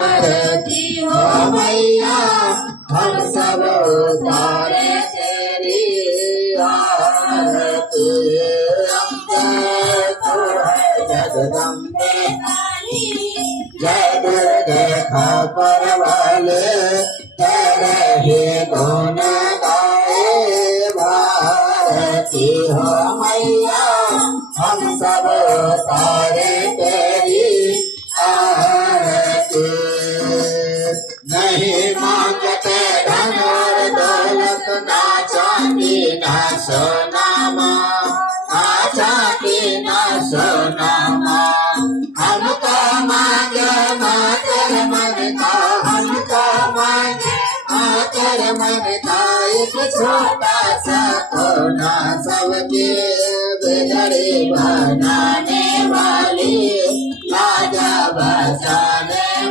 आरती हो मैया हम सब उतारे तेरी आरती। अम्बे तो है जगदम्बे काली, जय दुर्गे खबर वाले तेरे ही गुण गाए। भारती हो मैया हम सब उतारे तेरी आरती। नहीं मांगते धन और दौलत, ना चांदी ना सोना माँ, ना चांदी ना सोना माँ। हमको मांगे माँ तेरे मन का, हमको मांगे माँ तेरे मन का एक छोटा सा कोना। सबके बिगड़ी बनाने वाली राजा बसा